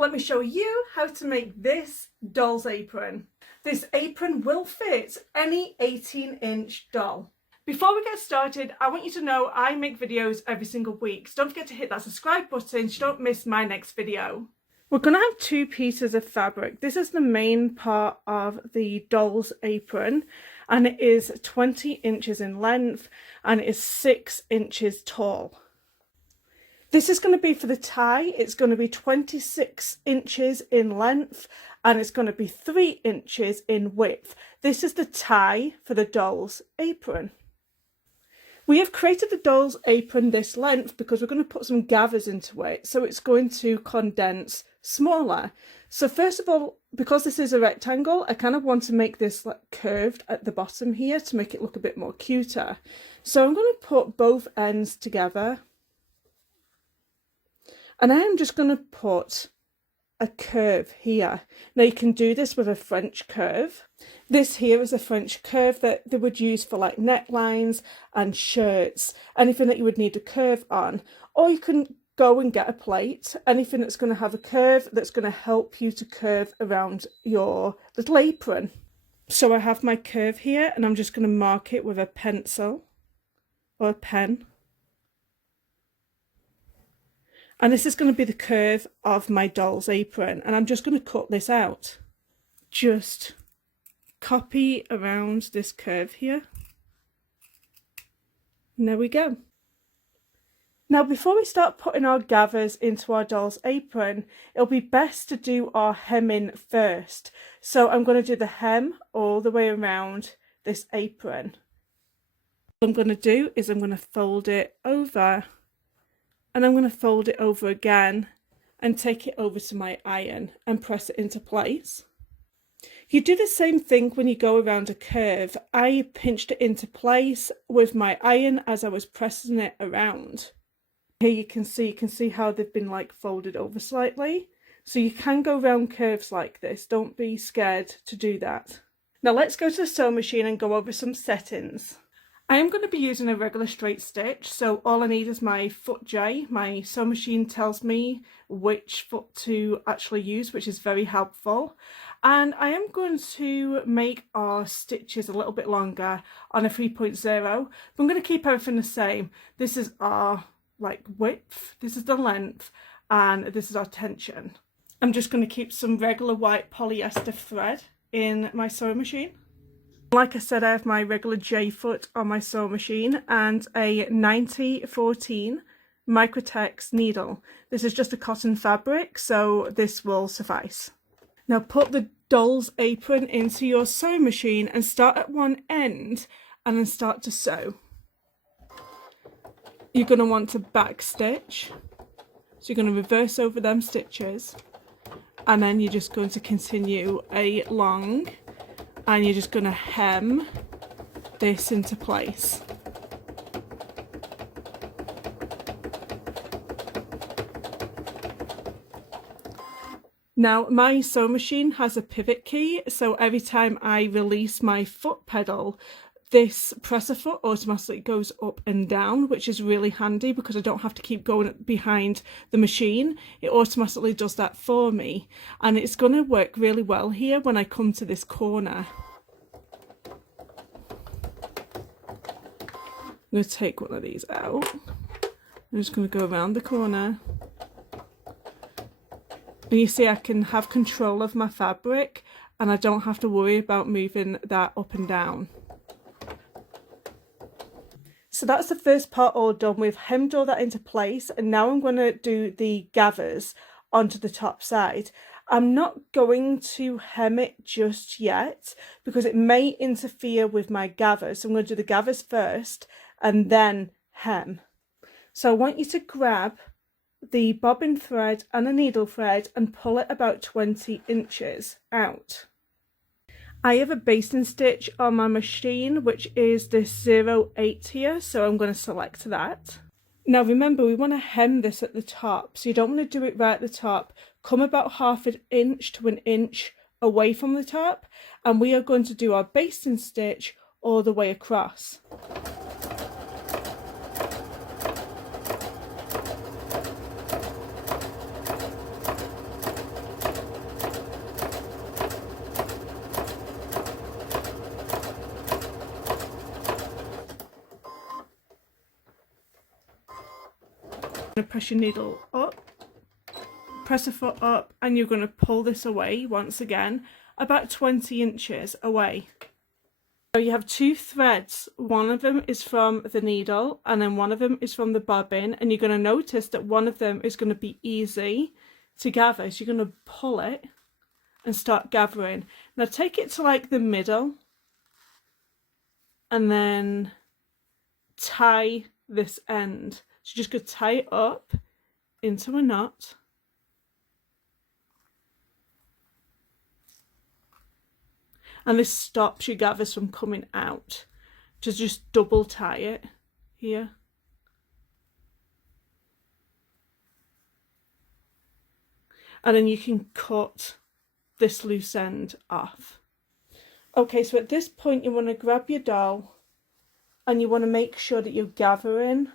let me show you how to make this doll's apron. This apron will fit any 18-inch doll. Before we get started, I want you to know I make videos every single week, so don't forget to hit that subscribe button so you don't miss my next video. We're going to have two pieces of fabric. This is the main part of the doll's apron, and it is 20 inches in length and it is 6 inches tall. This is going to be for the tie. It's going to be 26 inches in length and it's going to be 3 inches in width. This is the tie for the doll's apron. We have created the doll's apron this length because we're going to put some gathers into it, so it's going to condense smaller. So first of all, because this is a rectangle, I kind of want to make this like curved at the bottom here to make it look a bit more cuter. So I'm going to put both ends together, and I am just going to put a curve here. Now you can do this with a French curve. This here is a French curve that they would use for like necklines and shirts, anything that you would need a curve on. Or you can go and get a plate, anything that's going to have a curve that's going to help you to curve around your little apron. So I have my curve here and I'm just going to mark it with a pencil or a pen. And this is going to be the curve of my doll's apron, and I'm just going to cut this out. Just copy around this curve here. And there we go. Now before we start putting our gathers into our doll's apron, it'll be best to do our hemming first. So I'm going to do the hem all the way around this apron. What I'm going to do is I'm going to fold it over, and I'm going to fold it over again and take it over to my iron and press it into place. You do the same thing when you go around a curve. I pinched it into place with my iron as I was pressing it around. Here you can see how they've been like folded over slightly. So you can go around curves like this. Don't be scared to do that. Now let's go to the sewing machine and go over some settings. I am going to be using a regular straight stitch, so all I need is my foot J. My sewing machine tells me which foot to actually use, which is very helpful. And I am going to make our stitches a little bit longer on a 3.0, but I'm going to keep everything the same. This is our like width, this is the length, and this is our tension. I'm just going to keep some regular white polyester thread in my sewing machine. Like I said, I have my regular J foot on my sewing machine and a 9014 Microtex needle. This is just a cotton fabric, so this will suffice. Now put the doll's apron into your sewing machine and start at one end and then start to sew. You're going to want to back stitch, so you're going to reverse over them stitches, and then you're just going to continue along. And you're just going to hem this into place. Now my sewing machine has a pivot key, so every time I release my foot pedal, this presser foot automatically goes up and down, which is really handy because I don't have to keep going behind the machine. It automatically does that for me, and it's going to work really well here when I come to this corner. I'm going to take one of these out. I'm just going to go around the corner. And you see I can have control of my fabric and I don't have to worry about moving that up and down. So that's the first part all done. We've hemmed all that into place, and now I'm going to do the gathers onto the top side. I'm not going to hem it just yet because it may interfere with my gathers. So I'm going to do the gathers first and then hem. So I want you to grab the bobbin thread and the needle thread and pull it about 20 inches out. I have a basting stitch on my machine, which is this 08 here, so I'm going to select that. Now remember, we want to hem this at the top, so you don't want to do it right at the top. Come about half an inch to an inch away from the top, and we are going to do our basting stitch all the way across. Press your needle up, press a foot up, and you're going to pull this away once again, about 20 inches away. So you have two threads, one of them is from the needle and then one of them is from the bobbin, and you're going to notice that one of them is going to be easy to gather, so you're going to pull it and start gathering. Now take it to like the middle and then tie this end. So you're just going to tie it up into a knot. And this stops your gathers from coming out. Just double tie it here. And then you can cut this loose end off. Okay, so at this point you want to grab your doll and you want to make sure that you're gathering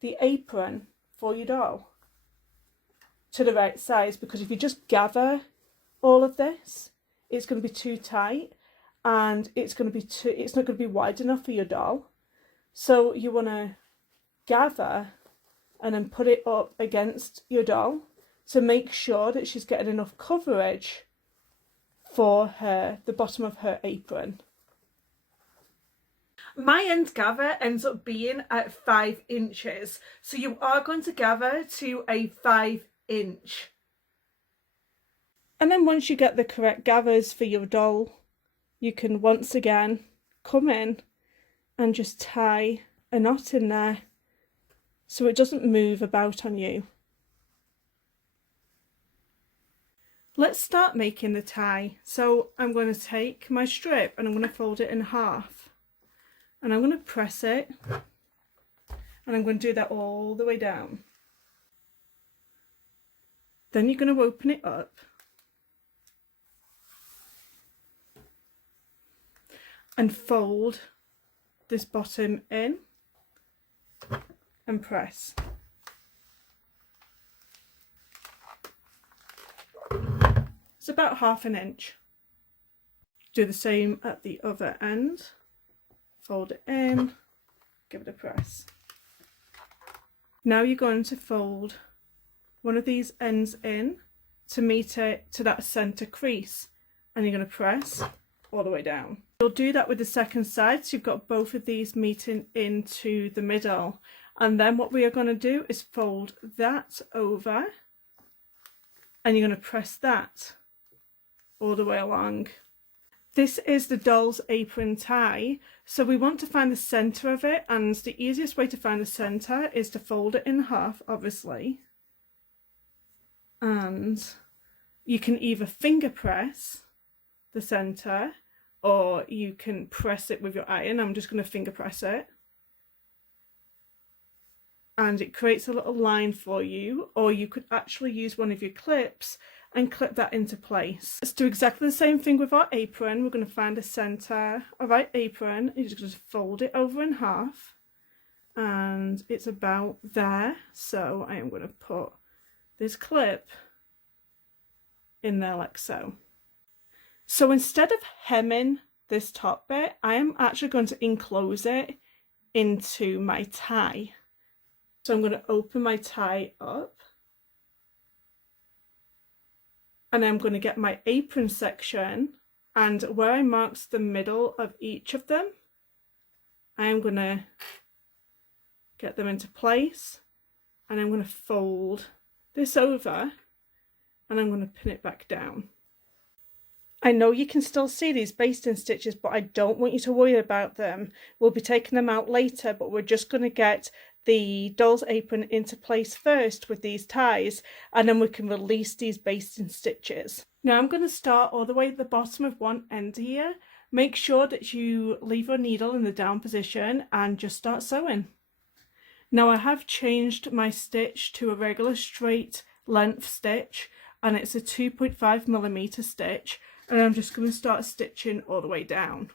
the apron for your doll to the right size, because if you just gather all of this, it's going to be too tight and it's not going to be wide enough for your doll. So you want to gather and then put it up against your doll to make sure that she's getting enough coverage for the bottom of her apron. My end gather ends up being at 5 inches, so you are going to gather to a 5-inch. And then once you get the correct gathers for your doll, you can once again come in and just tie a knot in there so it doesn't move about on you. Let's start making the tie. So I'm going to take my strip and I'm going to fold it in half, and I'm going to press it, and I'm going to do that all the way down. Then you're going to open it up and fold this bottom in and press. It's about 1/2 inch. Do the same at the other end. Fold it in, give it a press. Now you're going to fold one of these ends in to meet it to that centre crease, and you're going to press all the way down. You'll do that with the second side, so you've got both of these meeting into the middle, and then what we are going to do is fold that over and you're going to press that all the way along. This is the doll's apron tie, so we want to find the centre of it, and the easiest way to find the centre is to fold it in half, obviously, and you can either finger press the centre or you can press it with your iron. I'm just going to finger press it, and it creates a little line for you, or you could actually use one of your clips and clip that into place. Let's do exactly the same thing with our apron. We're going to find the centre of our apron. You're just going to fold it over in half, and it's about there. So I am going to put this clip in there like so. So instead of hemming this top bit, I am actually going to enclose it into my tie. So I'm going to open my tie up, and I'm going to get my apron section, and where I marked the middle of each of them, I am going to get them into place, and I'm going to fold this over and I'm going to pin it back down. I know you can still see these basting stitches, but I don't want you to worry about them. We'll be taking them out later, but we're just going to get the doll's apron into place first with these ties, and then we can release these basting stitches. Now I'm going to start all the way at the bottom of one end here. Make sure that you leave your needle in the down position and just start sewing. Now I have changed my stitch to a regular straight length stitch, and it's a 2.5mm stitch, and I'm just going to start stitching all the way down.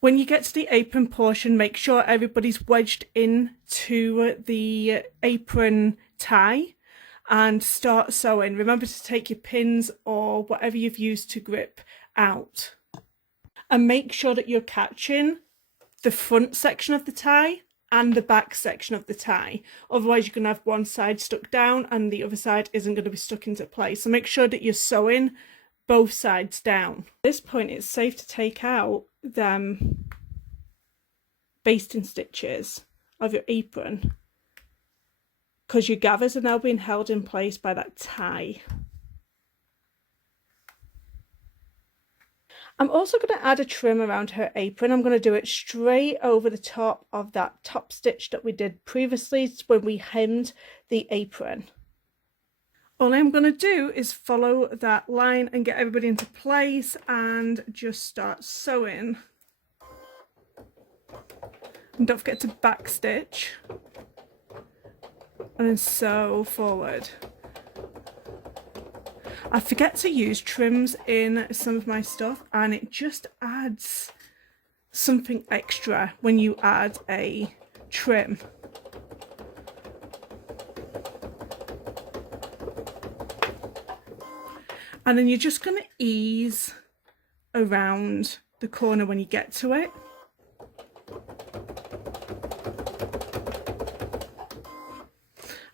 When you get to the apron portion, make sure everybody's wedged into the apron tie and start sewing. Remember to take your pins or whatever you've used to grip out. And make sure that you're catching the front section of the tie and the back section of the tie. Otherwise you're going to have one side stuck down and the other side isn't going to be stuck into place. So make sure that you're sewing both sides down. At this point it's safe to take out them basting stitches of your apron, because your gathers are now being held in place by that tie. I'm also going to add a trim around her apron. I'm going to do it straight over the top of that top stitch that we did previously when we hemmed the apron. All I'm going to do is follow that line and get everybody into place and just start sewing. And don't forget to back stitch and then sew forward. I forget to use trims in some of my stuff, and it just adds something extra when you add a trim. And then you're just going to ease around the corner when you get to it.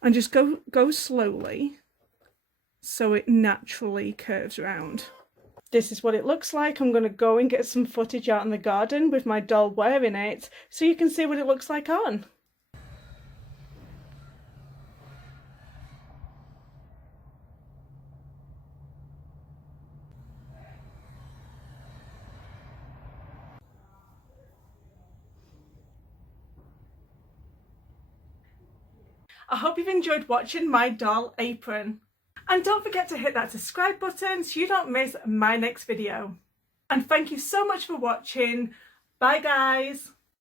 And just go slowly so it naturally curves around. This is what it looks like. I'm going to go and get some footage out in the garden with my doll wearing it so you can see what it looks like on. I hope you've enjoyed watching my doll apron. And don't forget to hit that subscribe button so you don't miss my next video. And thank you so much for watching. Bye guys.